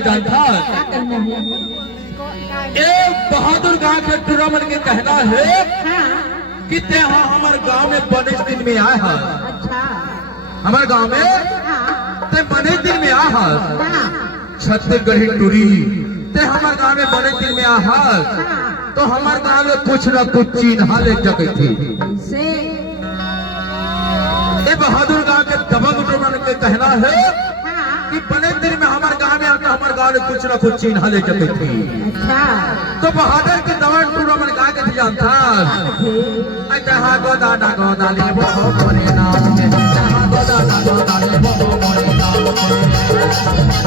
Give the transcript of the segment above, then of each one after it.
है जानता क्या कहना है? एक बहादुर गांव के टूरा मन के कहना है हाँ, कि ते हाँ हमारे गांव में बने दिन में आया है। अच्छा, हमारे गांव में हाँ, ते बने दिन में आया है। हाँ, छत्तीसगढ़ी टूरी ते हमारे गांव में बने दिन में आया है। हाँ, तो हमारे गांव में कुछ न कुछ चिन्ह ले जगह थी। से, ये बहादुर गांव के दबंग टूरा मन के कहना है हाँ, कि बने दिन में हमारे गांव में आकर हमारे गांव में कुछ न कुछ चिन्ह ले जगह थी। अच्छा, तो बहादुर के दबंग टूरा मन का के जानता जहाँ गोदाना गोदाली वो मोरे नाम के जहाँ गोदाना गोदाली वो मोरे नाम के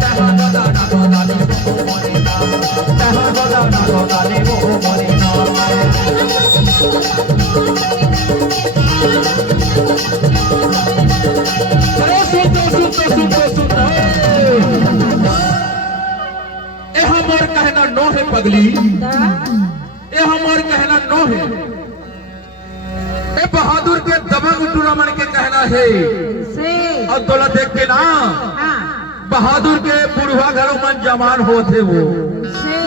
जहाँ गोदाना गोदाली वो मोरे नाम जहाँ गोदाना गोदाली वो मोरे नाम अरे सुनो ए हमार कहना नो है पगली ए हमार कहना नो है ए बहादुर के दबंग टूर्नामेंट के कहना है से, और दौलत देख के ना हाँ, बहादुर के बुढ़वा घरों मन जवान होते वो से,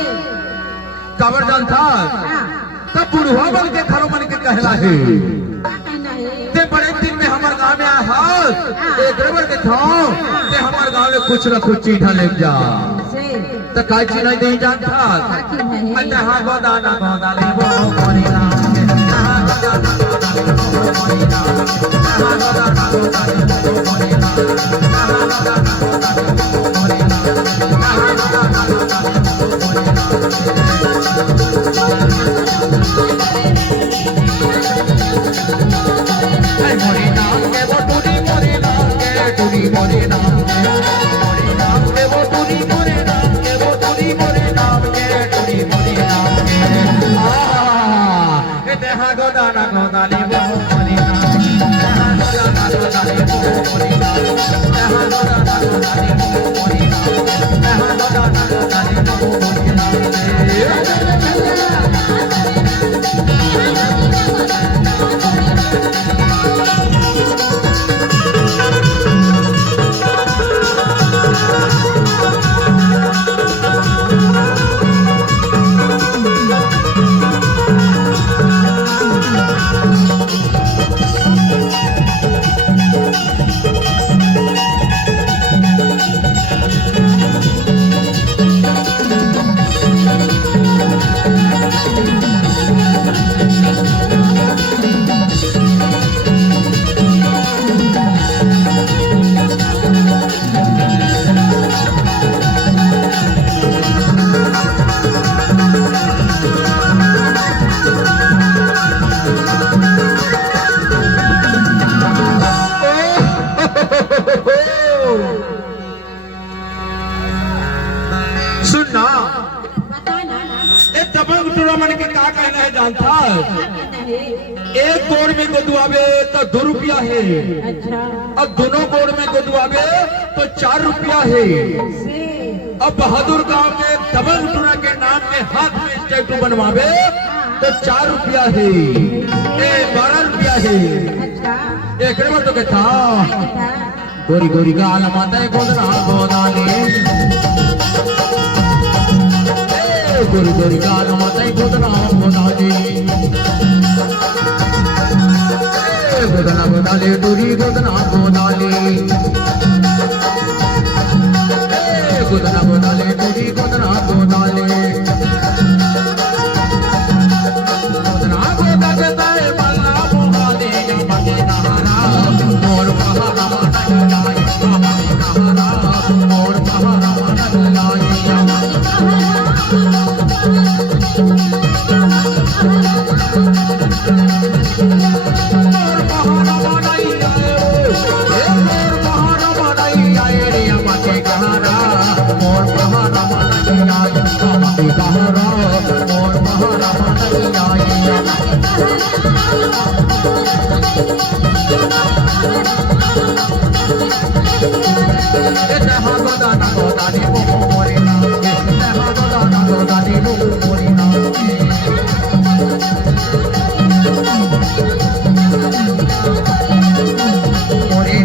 काबर जान था हाँ, तब बुढ़वा मन के घरों मन के कहना है क्या कहना है? ते बड़े दिन में हमारे गांव में आया एक रबर के छाओ ते हमारे गांव में कुछ न कुछ चीज ले जा से, तो काय चीज नहीं जानता क्या है? जहाँ गोदाना गोदाली वो मोरे नाम के जहाँ गोदाना गोदाली वो मोरे नाम के जहाँ गोदाना गोदाली वो मोरे नाम के जहाँ गोदाना गोदाली वो मोरे नाम के जहाँ गोदाना गोदाली वो मोरे नाम के वो टूरी मोरे नाम के टूरी मोरे नाम के वो टूरी मोरे नाम के वो टूरी मोरे नाम के टूरी मोरे नाम के जहाँ गोदाना गोदाली वो मोरे नाम जहाँ गोदाना गोदाली वो मोरे नाम जहाँ गोदाना गोदाली वो मोरे नाम जहाँ गोदाना गोदाली वो मोरे नाम सुनना एक दबंग टूर्नामेंट के क्या कहना है जानता क्या कहना है? एक गोड़ में गुदवावे तो 2 रुपया है अच्छा, और दोनों गोड़ में गुदवावे तो 4 रुपया है। से, अब बहादुर गांव के दबंग टूर्ना के नाम के हाथ में स्टैचू बनवावे तो 4 रुपया है 12 रुपया है। अच्छा, एक नंबर तो कहता अच्छा, गोरी गोरी गाल माता गोदना गोदाले गोरी गोरी गाल माता गोदना गोदाले गोदना गोदाले डोरी गोदना गोदाले गोदना गोदाले डोरी गोदना गोदाले गोदना गोदाले ताए मल्ला मोहाले मगे नहारा मोर पहाड़ा मन लाए मगे नहारा मोर पहाड़ा मन लाए मोरे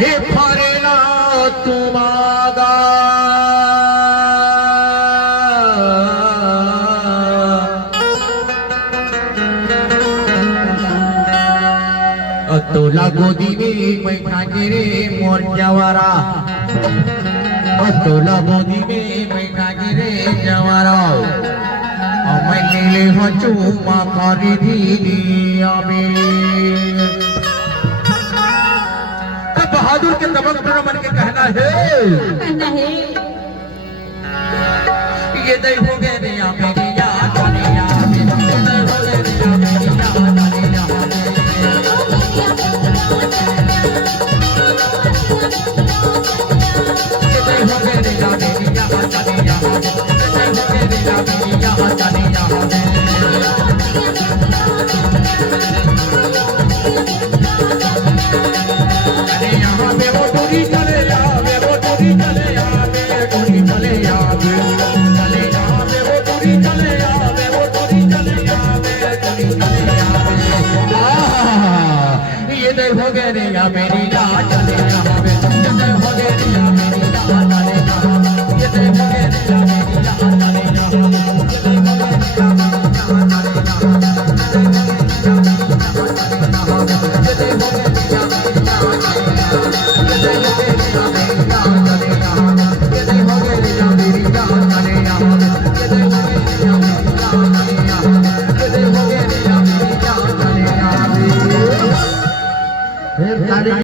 हे फरेला तुमागा तोला गोदी में बैठा के रे मोर जवारा तोला गोदी में बैठा के रे जवारा मैं नीले हचू माँ करी दी बहादुर के दबंग मन के कहना है नहीं ये दई हो गए रिया मेरी याद दुनिया में ये दई हो गए रिया मेरी याद दुनिया ये दई हो गए रिया मेरी याद दुनिया ये दई हो गए रिया मेरी याद दुनिया यहाँ पे वो टूरी चले आवे वो टूरी चले आवे टूरी चले आवे चले आवे वो टूरी चले आवे वो टूरी चले आवे टूरी चले आवे ये दे हो गए रे या मेरी याद चले आवे ये दे हो गए